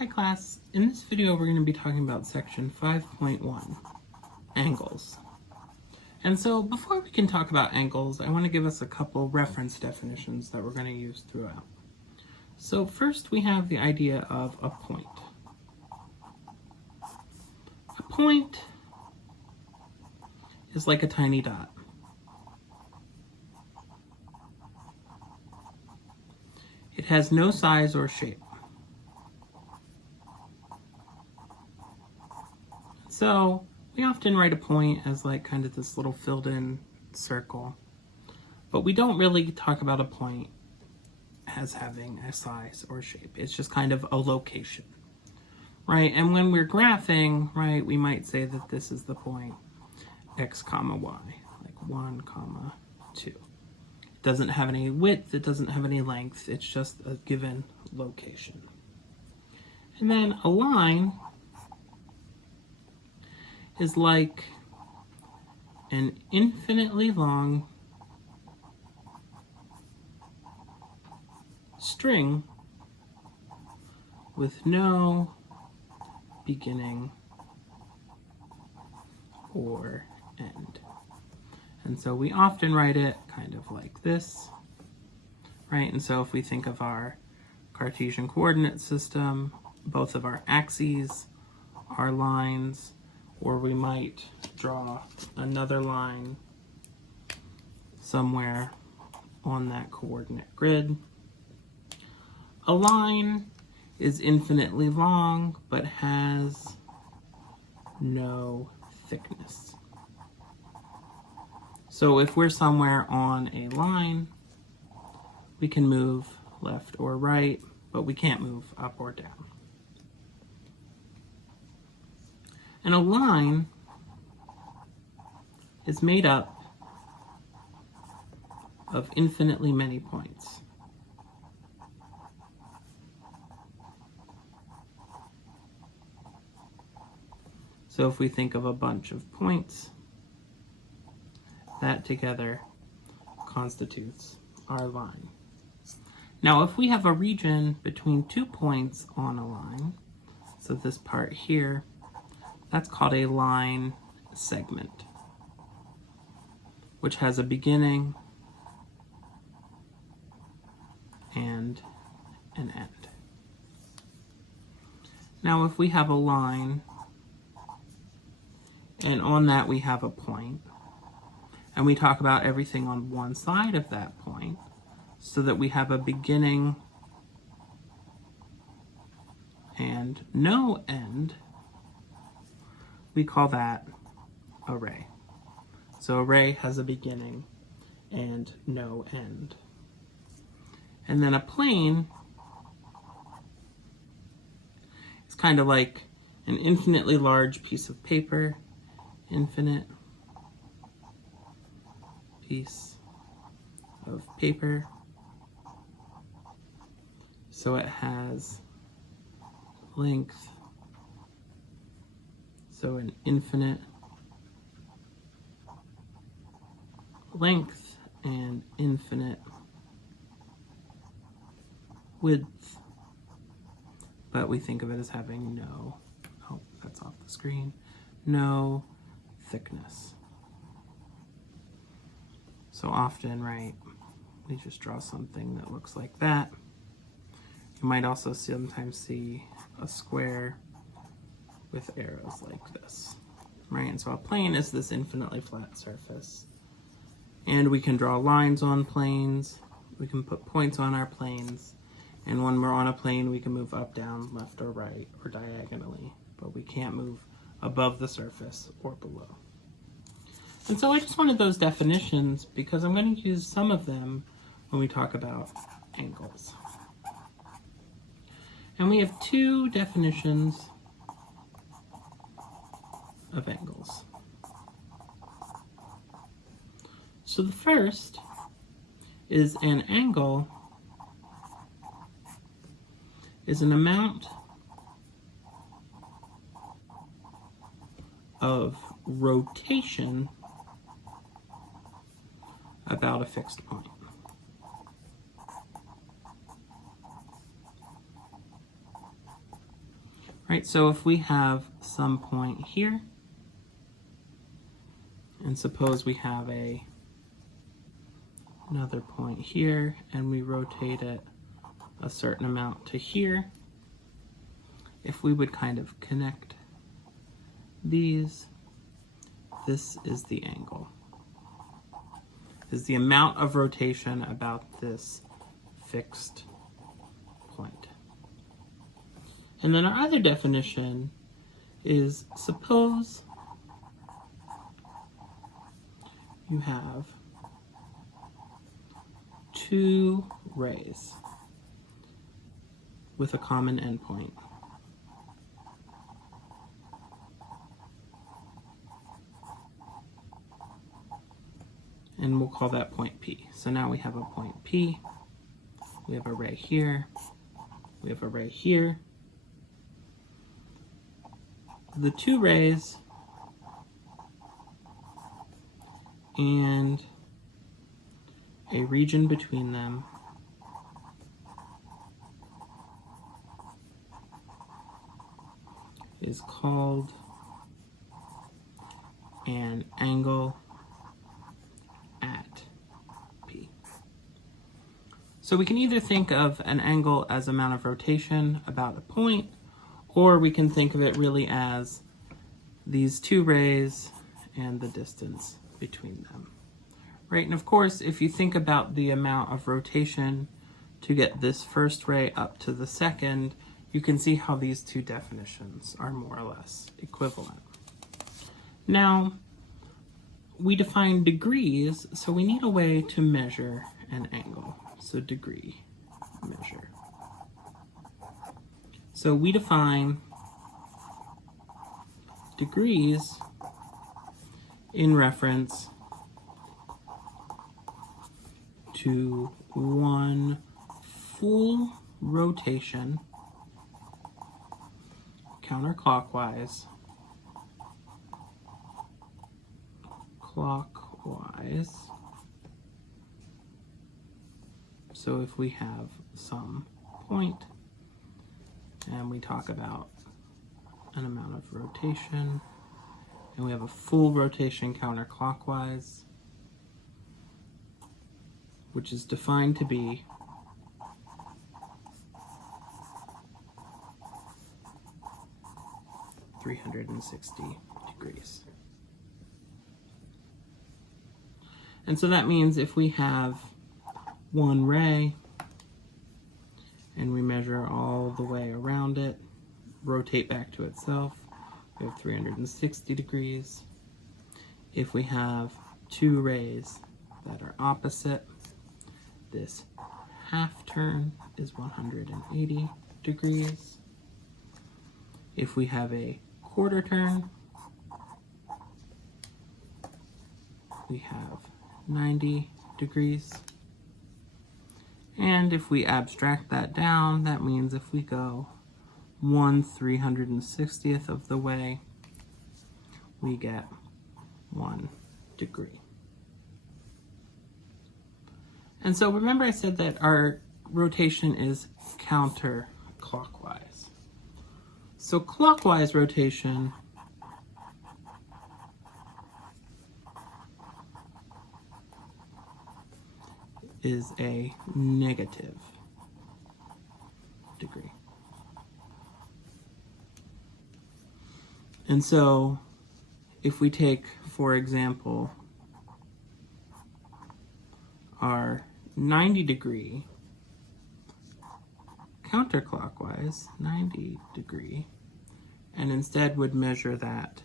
Hi class, in this video we're going to be talking about section 5.1, angles. And so before we can talk about angles, I want to give us a couple reference definitions that we're going to use throughout. So first we have the idea of a point. A point is like a tiny dot. It has no size or shape. So we often write a point as like kind of this little filled in circle, but we don't really talk about a point as having a size or shape. It's just kind of a location, right? And when we're graphing, right, we might say that this is the point x comma y, like 1 comma 2. It doesn't have any width, it doesn't have any length, it's just a given location. And then a line is like an infinitely long string with no beginning or end. And so we often write it kind of like this, right? And so if we think of our Cartesian coordinate system, both of our axes are lines, or we might draw another line somewhere on that coordinate grid. A line is infinitely long, but has no thickness. So if we're somewhere on a line, we can move left or right, but we can't move up or down. And a line is made up of infinitely many points. So if we think of a bunch of points, that together constitutes our line. Now if we have a region between 2 points on a line, so this part here, that's called a line segment, which has a beginning and an end. Now if we have a line, and on that we have a point, and we talk about everything on one side of that point, so that we have a beginning and no end, we call that a ray. So a ray has a beginning and no end. And then a plane is kind of like an infinitely large piece of paper, infinite piece of paper. So it has length, so an infinite length and infinite width, but we think of it as having no, oh, that's off the screen, no thickness. So often, right, we just draw something that looks like that. You might also sometimes see a square with arrows like this, right? And so a plane is this infinitely flat surface. And we can draw lines on planes, we can put points on our planes, and when we're on a plane we can move up, down, left or right, or diagonally, but we can't move above the surface or below. And so I just wanted those definitions because I'm going to use some of them when we talk about angles. And we have two definitions of angles. So the first is an angle is an amount of rotation about a fixed point. right? So if we have some point here, and suppose we have another point here, and we rotate it a certain amount to here, if we would kind of connect these, this is the angle. Is the amount of rotation about this fixed point. And then our other definition is, suppose you have two rays with a common endpoint. And we'll call that point P. So now we have a point P, we have a ray here, we have a ray here. The two rays and a region between them is called an angle at P. So we can either think of an angle as amount of rotation about a point, or we can think of it really as these two rays and the distance between them. Right, and of course, if you think about the amount of rotation to get this first ray up to the second, you can see how these two definitions are more or less equivalent. Now, we define degrees, so we need a way to measure an angle. So degree measure. So we define degrees in reference to one full rotation counterclockwise, So if we have some point and we talk about an amount of rotation and we have a full rotation counterclockwise, which is defined to be (360 degrees). And so that means if we have one ray and we measure all the way around it, rotate back to itself, we have 360 degrees. If we have two rays that are opposite, this half turn is 180 degrees. If we have a quarter turn, we have 90 degrees. And if we abstract that down, that means if we go 1/360th of the way, we get 1 degree. And so remember I said that our rotation is counterclockwise. So clockwise rotation is a negative degree. And so if we take, for example, our 90 degree counterclockwise, 90 degree, and instead would measure that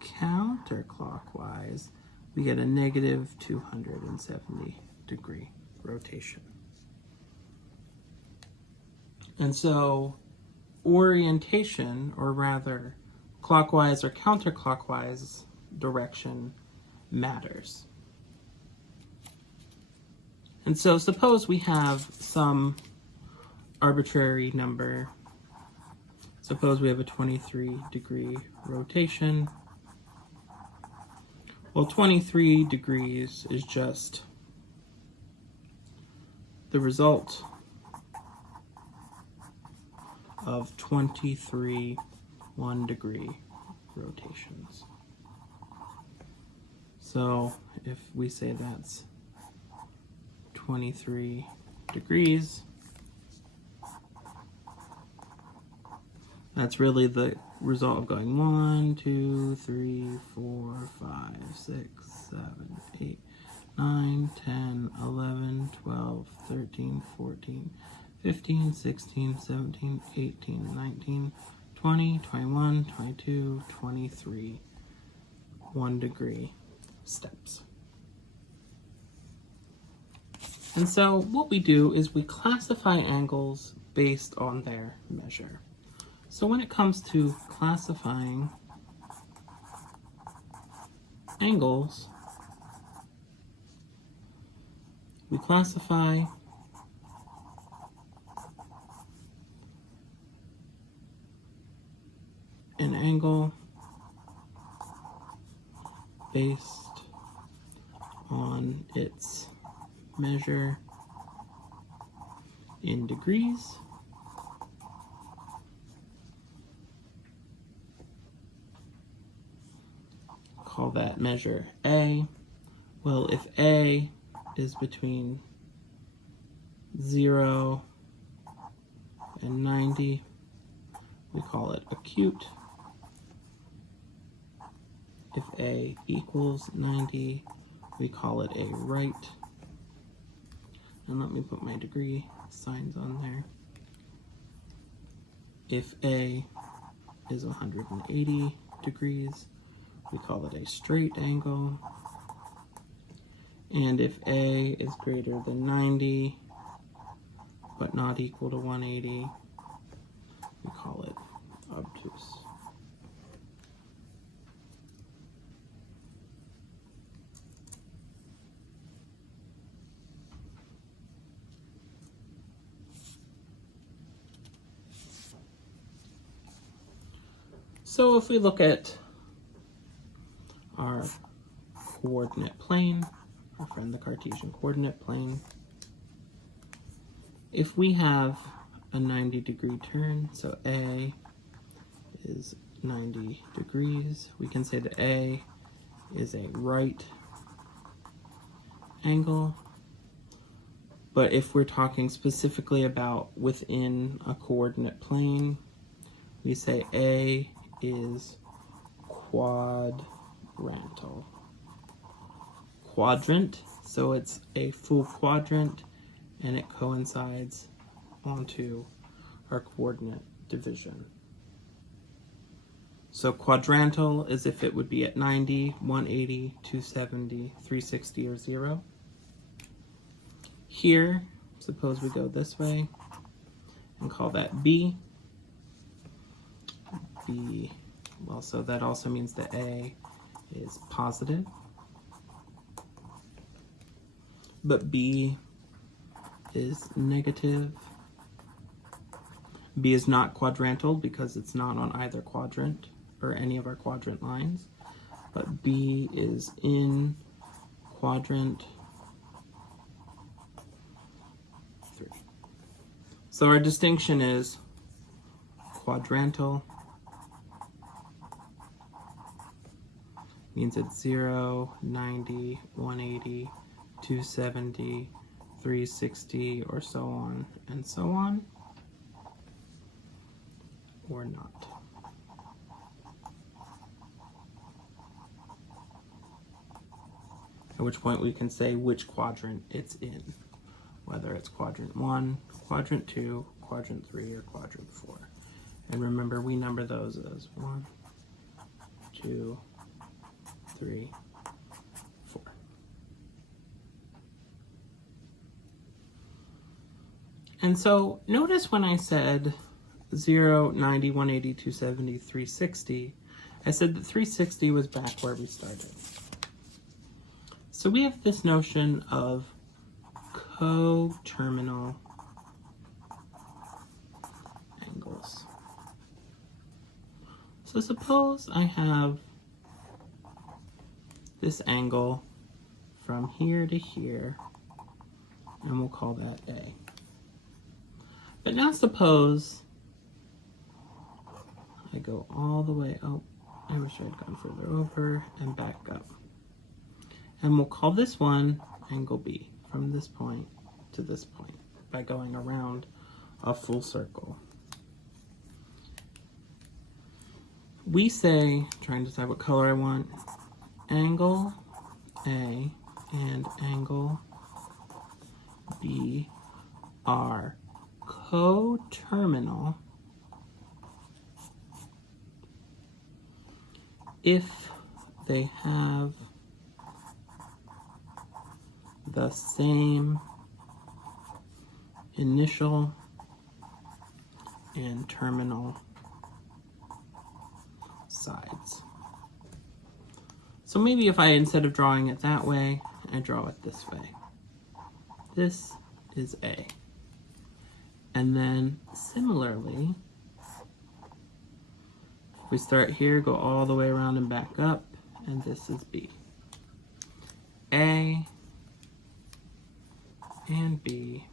counterclockwise, we get a negative 270 degree rotation. And so orientation, or rather clockwise or counterclockwise direction, matters. And so suppose we have some arbitrary number. Suppose we have a 23 degree rotation. Well, 23 degrees is just the result of 23 1-degree rotations. So if we say that's 23 degrees, that's really the result of going 1, 2, 3, 4, 5, 6, 7, 8, 9, 10, 11, 12, 13, 14, 15, 16, 17, 18, 19, 20, 21, 22, 23 1-degree steps. And so what we do is we classify angles based on their measure. So when it comes to classifying angles, we classify an angle based on its measure in degrees call that measure A. Well, if A is between 0 and 90, we call it acute. If A equals 90, we call it a right. And let me put my degree signs on there. If A is 180 degrees, we call it a straight angle. And if A is greater than 90, but not equal to 180, we call it obtuse. So if we look at our coordinate plane, our friend the Cartesian coordinate plane, if we have a 90-degree turn, so A is 90 degrees, we can say that A is a right angle. But if we're talking specifically about within a coordinate plane, we say A is quadrantal. Quadrant, so it's a full quadrant and it coincides onto our coordinate division. So quadrantal is if it would be at 90, 180, 270, 360, or 0. Here, suppose we go this way and call that B. B, well, so that also means that A is positive. But B is negative. B is not quadrantal because it's not on either quadrant or any of our quadrant lines. But B is in quadrant 3. So our distinction is quadrantal means it's 0, 90, 180, 270, 360, or so on and so on, or not. At which point we can say which quadrant it's in, whether it's quadrant 1, quadrant 2, quadrant 3, or quadrant 4. And remember, we number those as 1, 2, 3, 4. And so notice when I said 0, 90, 180, 270, 360, I said that 360 was back where we started. So we have this notion of coterminal angles. So suppose I have this angle from here to here, and we'll call that A. But now suppose I go all the way, oh, I wish I'd gone further over and back up. And we'll call this one angle B from this point to this point by going around a full circle. We say, trying to decide what color I want, angle A and angle B are coterminal if they have the same initial and terminal sides. So maybe if I, instead of drawing it that way, I draw it this way. This is A. And then similarly, we start here, go all the way around and back up, and this is B. A and B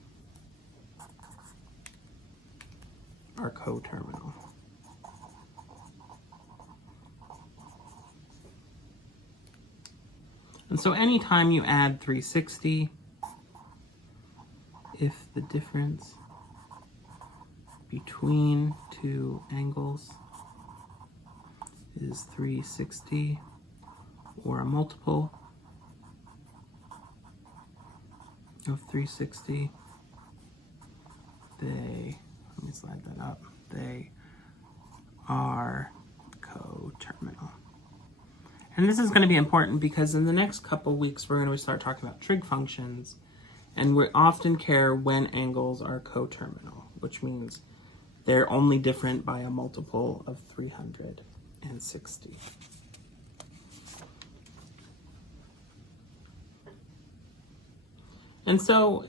are coterminal. And so anytime you add 360, if the difference between two angles is 360 or a multiple of 360, they, let me slide that up, they are coterminal. And this is going to be important because in the next couple weeks we're going to start talking about trig functions, and we often care when angles are coterminal, which means they're only different by a multiple of 360. And so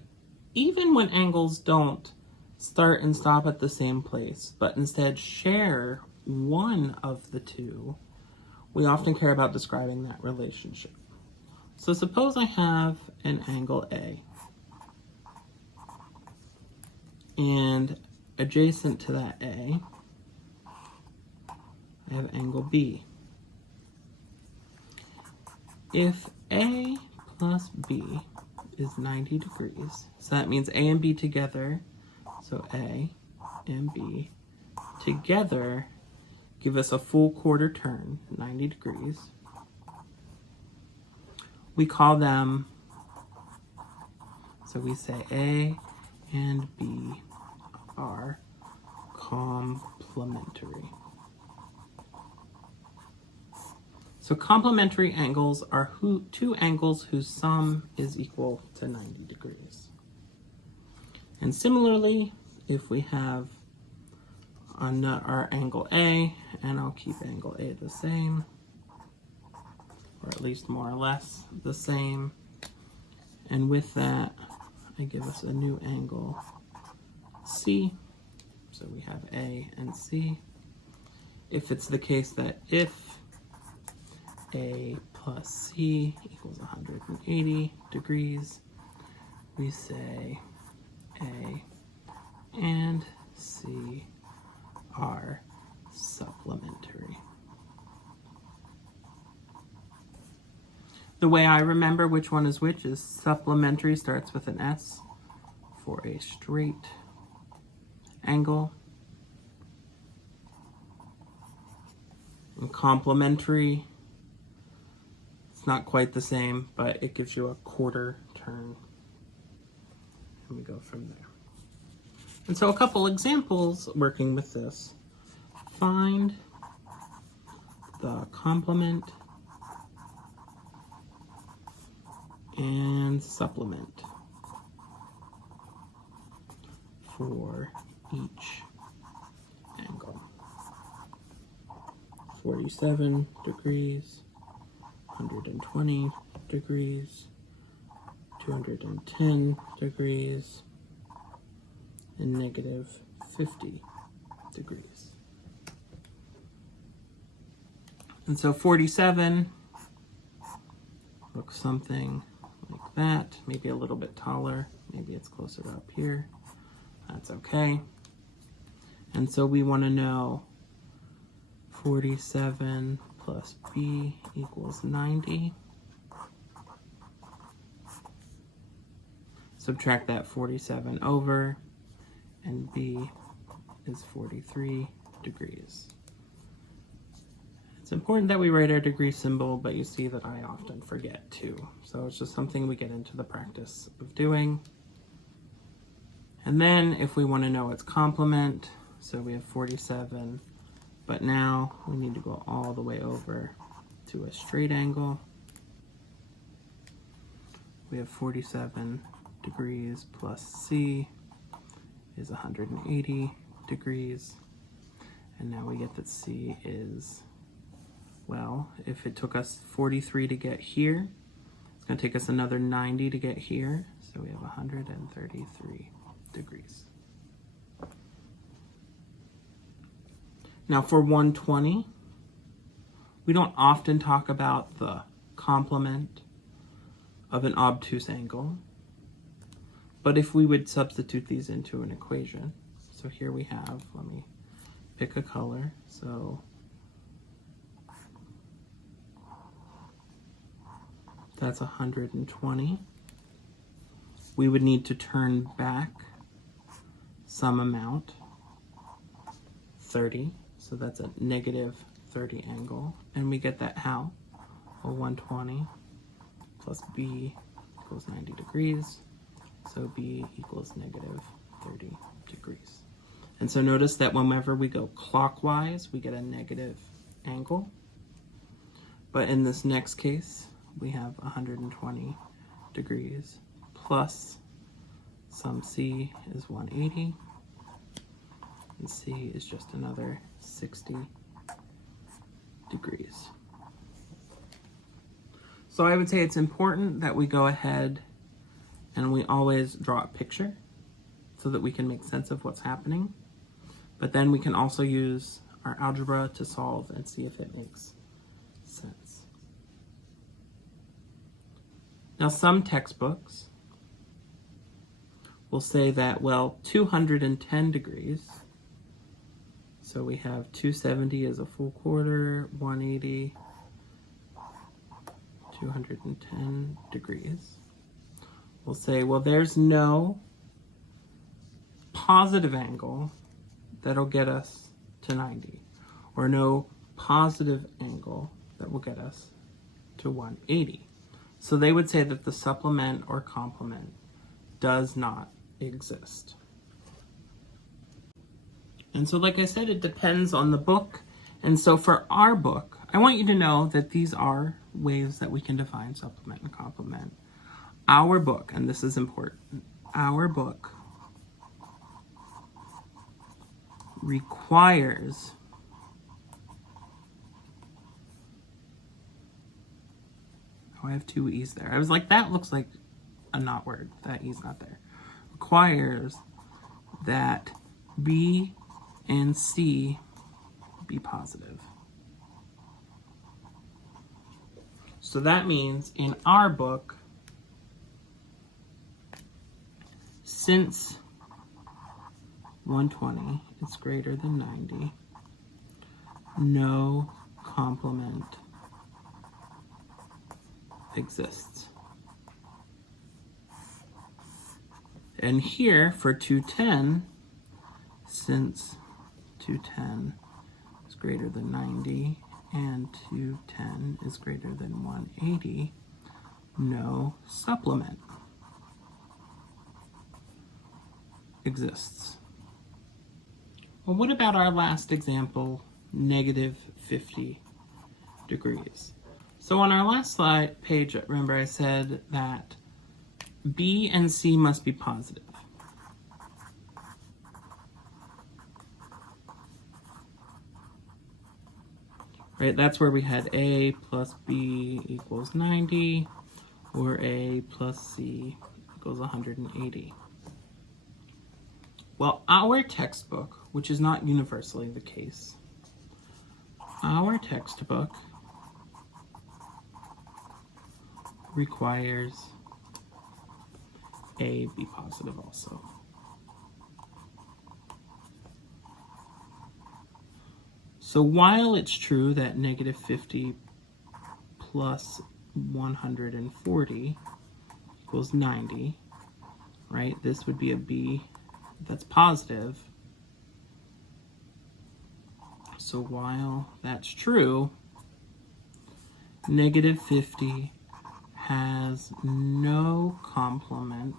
even when angles don't start and stop at the same place, but instead share one of the two, we often care about describing that relationship. So suppose I have an angle A, and adjacent to that A, I have angle B. If A plus B is 90 degrees, so that means A and B together, so A and B together give us a full quarter turn, 90 degrees. We call them, so we say A and B are complementary. So complementary angles are two angles whose sum is equal to 90 degrees. And similarly, if we have on our angle A, and I'll keep angle A the same, or at least more or less the same, and with that, I give us a new angle C, so we have A and C. If it's the case that if A plus C equals 180 degrees, we say A and C are supplementary. The way I remember which one is which is supplementary starts with an S for a straight angle, and complementary, it's not quite the same, but it gives you a quarter turn, and we go from there. And so a couple examples working with this. Find the complement and supplement for each angle. 47 degrees, 120 degrees, 210 degrees, and negative 50 degrees. And so 47 looks something like that, maybe a little bit taller, maybe it's closer to up here. That's okay. And so we want to know 47 plus B equals 90. Subtract that 47 over, and B is 43 degrees. It's important that we write our degree symbol, but you see that I often forget too. So it's just something we get into the practice of doing. And then if we want to know its complement, so we have 47, but now we need to go all the way over to a straight angle. We have 47 degrees plus C is 180 degrees. And now we get that C is, well, if it took us 43 to get here, it's going to take us another 90 to get here. So we have 133 degrees. Now for 120, we don't often talk about the complement of an obtuse angle, but if we would substitute these into an equation, so here we have, let me pick a color, so that's 120. We would need to turn back some amount, 30, so that's a negative 30 angle, and we get that how? Well, 120 plus B equals 90 degrees, so B equals negative 30 degrees. And so notice that whenever we go clockwise, we get a negative angle, but in this next case, we have 120 degrees plus some C is 180, and C is just another 60 degrees. So I would say it's important that we go ahead and we always draw a picture so that we can make sense of what's happening. But then we can also use our algebra to solve and see if it makes sense. Now some textbooks will say that, well, 210 degrees, so we have 270 as a full quarter, 180, 210 degrees. We'll say, well, there's no positive angle that'll get us to 90, or no positive angle that will get us to 180. So they would say that the supplement or complement does not exist. And so like I said, it depends on the book. And so for our book, I want you to know that these are ways that we can define supplement and complement. Our book, and this is important, our book requires I have two E's there. I was like, that looks like a not word. That E's not there. Requires that B and C be positive. So that means in our book, since 120 is greater than 90, no complement exists. And here for 210, since 210 is greater than 90 and 210 is greater than 180, no supplement exists. Well, what about our last example, negative 50 degrees? So on our last slide page, remember I said that B and C must be positive. Right, that's where we had A plus B equals 90, or A plus C equals 180. Well, our textbook, which is not universally the case, our textbook requires A be positive also. So while it's true that negative 50 plus 140 equals 90, right? This would be a b that's positive. So while that's true, negative 50 has no complement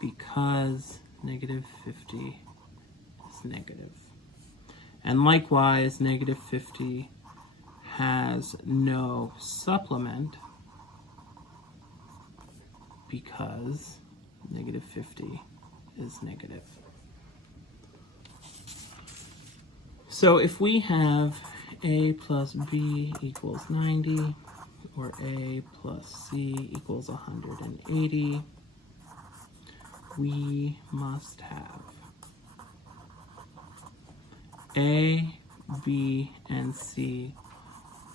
because negative 50 is negative. And likewise, negative 50 has no supplement because negative 50 is negative. So if we have a plus b equals 90, or a plus c equals 180, we must have a, b, and c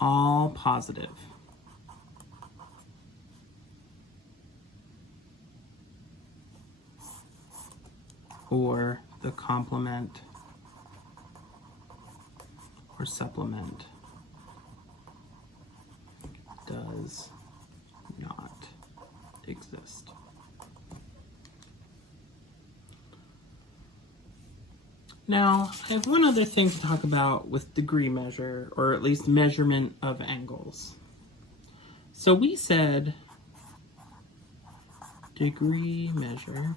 all positive. Or the complement or supplement does not exist. Now, I have one other thing to talk about with degree measure, or at least measurement of angles. So we said degree measure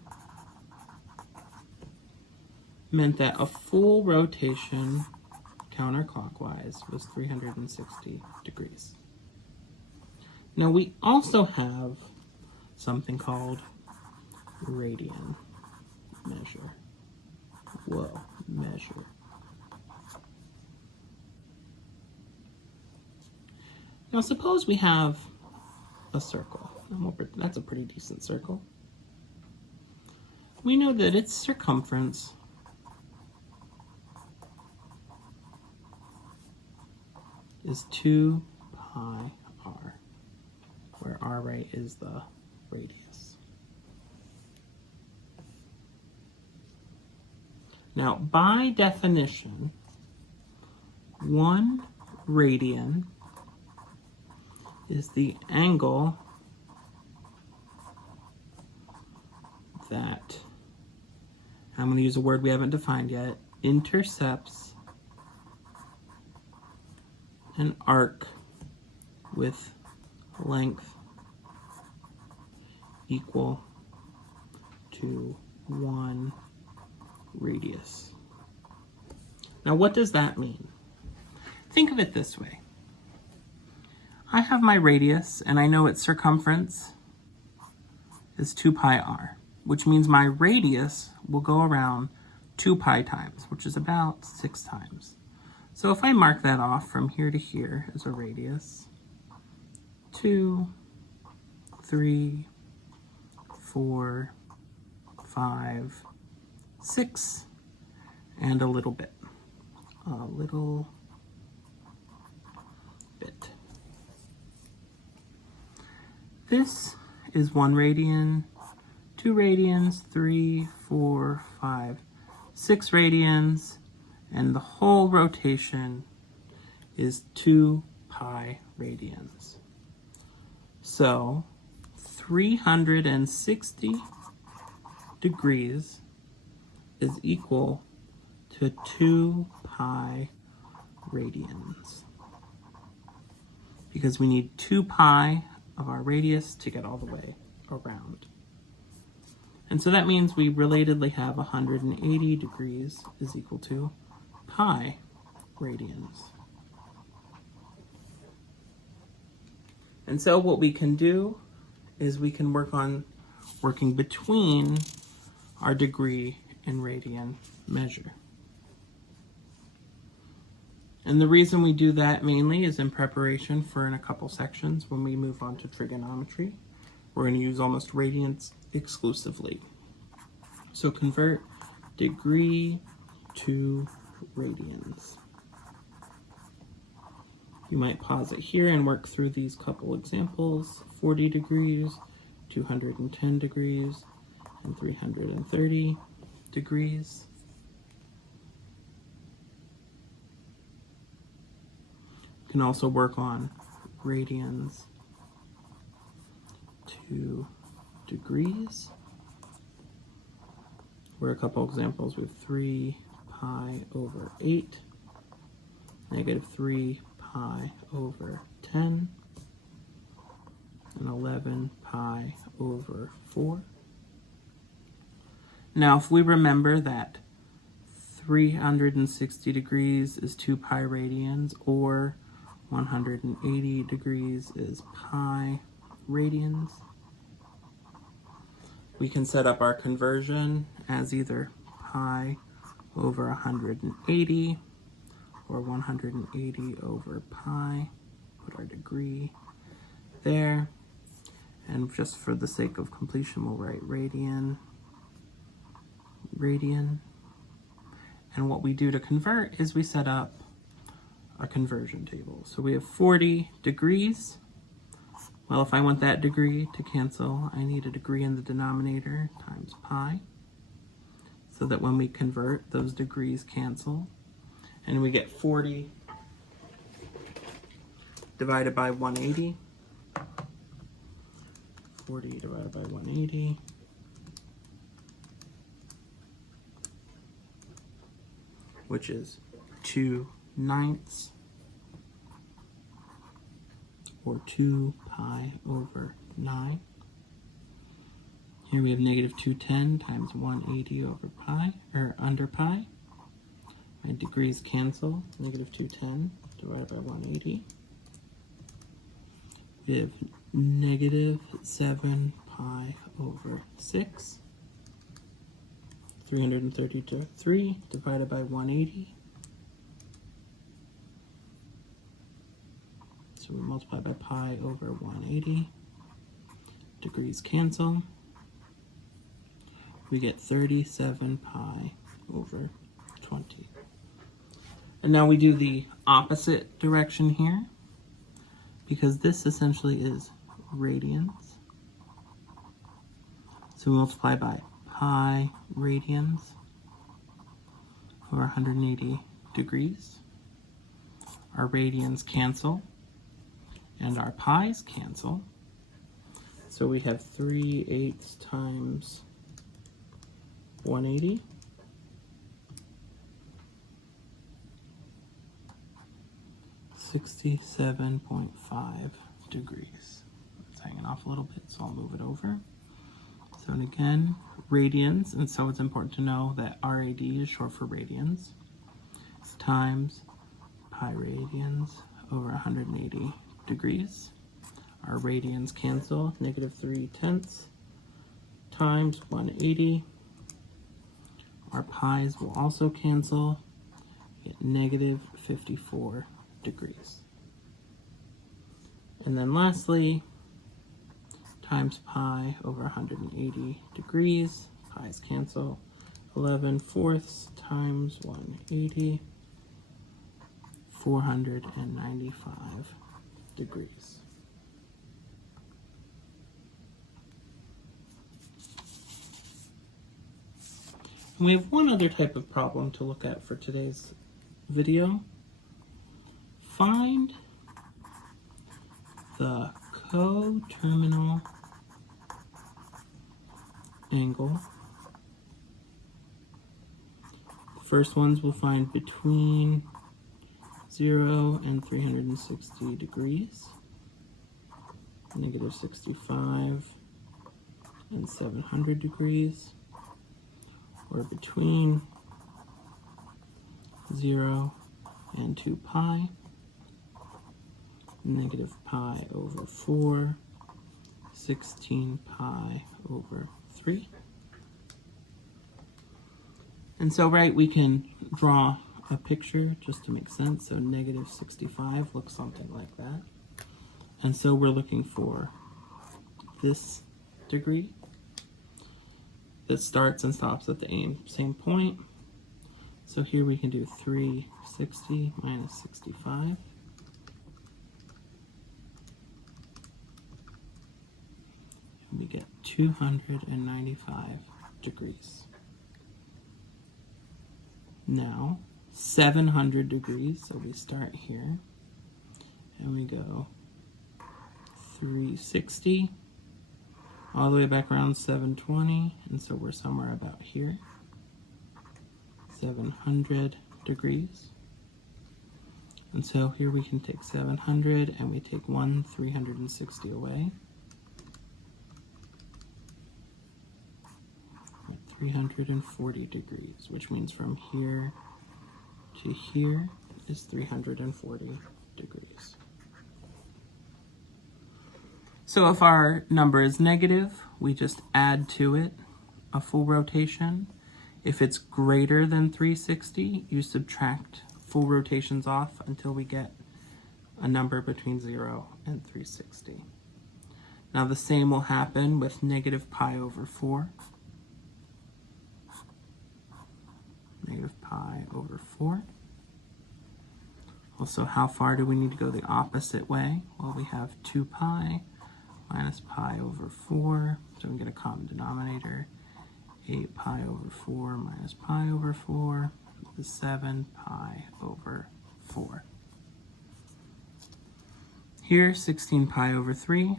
meant that a full rotation counterclockwise was 360 degrees. Now we also have something called radian measure. Measure. Now suppose we have a circle. That's a pretty decent circle. We know that its circumference is 2 pi r, where r, right, is the radius. Now, by definition, 1 radian is the angle that, I'm going to use a word we haven't defined yet, intercepts an arc with length equal to 1 radius. Now, what does that mean? Think of it this way. I have my radius, and I know its circumference is 2 pi r, which means my radius will go around 2 pi times, which is about 6 times. So if I mark that off from here to here as a radius, 2, 3, 4, 5, 6, and a little bit. A little bit. This is 1 radian, 2 radians, 3, 4, 5, 6 radians, and the whole rotation is 2 pi radians. So 360 degrees is equal to 2 pi radians, because we need 2 pi of our radius to get all the way around. And so that means we relatedly have 180 degrees is equal to pi radians. And so what we can do is we can work on working between our degree and radian measure. And the reason we do that mainly is in preparation for in a couple sections when we move on to trigonometry. We're going to use almost radians exclusively. So convert degree to radians. You might pause it here and work through these couple examples. 40 degrees, 210 degrees, and 330 degrees. can also work on radians to degrees. Where a couple examples with 3 pi over 8, negative 3 pi over 10, and 11 pi over 4. Now, if we remember that 360 degrees is 2 pi radians, or 180 degrees is pi radians, we can set up our conversion as either pi over 180 or 180 over pi. Put our degree there. And just for the sake of completion, we'll write radian. And what we do to convert is we set up a conversion table. So we have 40 degrees. Well, if I want that degree to cancel, I need a degree in the denominator times pi, so that when we convert, those degrees cancel. And we get 40 divided by 180. 40 divided by 180. Which is 2/9, or 2 pi over 9. Here we have negative 210 times 180 over pi, or under pi. My degrees cancel. Negative 210 divided by 180. We have negative 7 pi over 6. 333 divided by 180. So we multiply by pi over 180. Degrees cancel. We get 37 pi over 20. And now we do the opposite direction here, because this essentially is radians. So we multiply by pi radians over 180 degrees. Our radians cancel and our pi's cancel. So we have 3/8 times 180. 67.5 degrees. It's hanging off a little bit, so I'll move it over. So, and again, radians, and so it's important to know that RAD is short for radians, times pi radians over 180 degrees. Our radians cancel, negative 3/10 times 180. Our pi's will also cancel, get negative 54 degrees. And then lastly, times pi over 180 degrees. Pi's cancel. 11/4 times 180, 495 degrees. And we have one other type of problem to look at for today's video. Find the coterminal angle. The first ones we'll find between 0 and 360 degrees, negative 65 and 700 degrees, or between 0 and 2 pi, negative pi over 4, 16 pi over 3. And so, right, we can draw a picture just to make sense. So negative 65 looks something like that. And so we're looking for this degree that starts and stops at the same point. So here we can do 360 minus 65. And we get 295 degrees. Now, 700 degrees, so we start here. and we go 360 all the way back around 720, and so we're somewhere about here, 700 degrees. And so here we can take 700 and we take 360 away. 340 degrees, which means from here to here is 340 degrees. So if our number is negative, we just add to it a full rotation. If it's greater than 360, you subtract full rotations off until we get a number between 0 and 360. Now the same will happen with negative pi over 4. Negative pi over 4. Also, how far do we need to go the opposite way? Well, we have 2 pi minus pi over 4, so we get a common denominator. 8 pi over 4 minus pi over 4 is 7 pi over 4. Here, 16 pi over 3.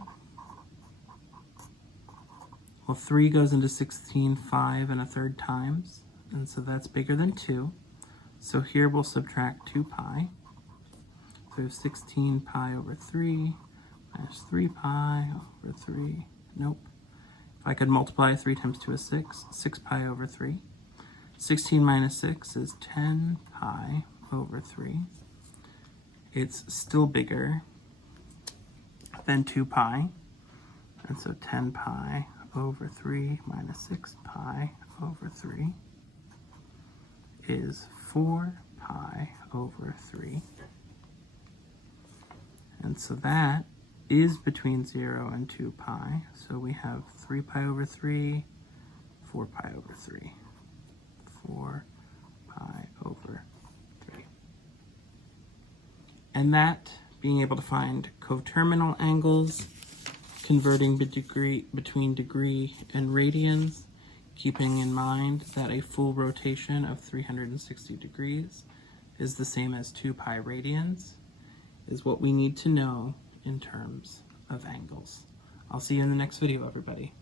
Well, 3 goes into 16 5 1/3 times, and so that's bigger than 2. So here we'll subtract 2 pi. So we have 16 pi over 3 minus 3 pi over 3. Nope. If I could multiply 3 times 2 is 6. 6 pi over 3. 16 minus 6 is 10 pi over 3. It's still bigger than 2 pi. And so 10 pi over 3 minus 6 pi over 3 is 4 pi over 3. And so that is between 0 and 2 pi. So we have 3 pi over 3, 4 pi over 3. 4 pi over 3. And that, being able to find coterminal angles, converting between degree and radians, keeping in mind that a full rotation of 360 degrees is the same as 2 pi radians, is what we need to know in terms of angles. I'll see you in the next video, everybody.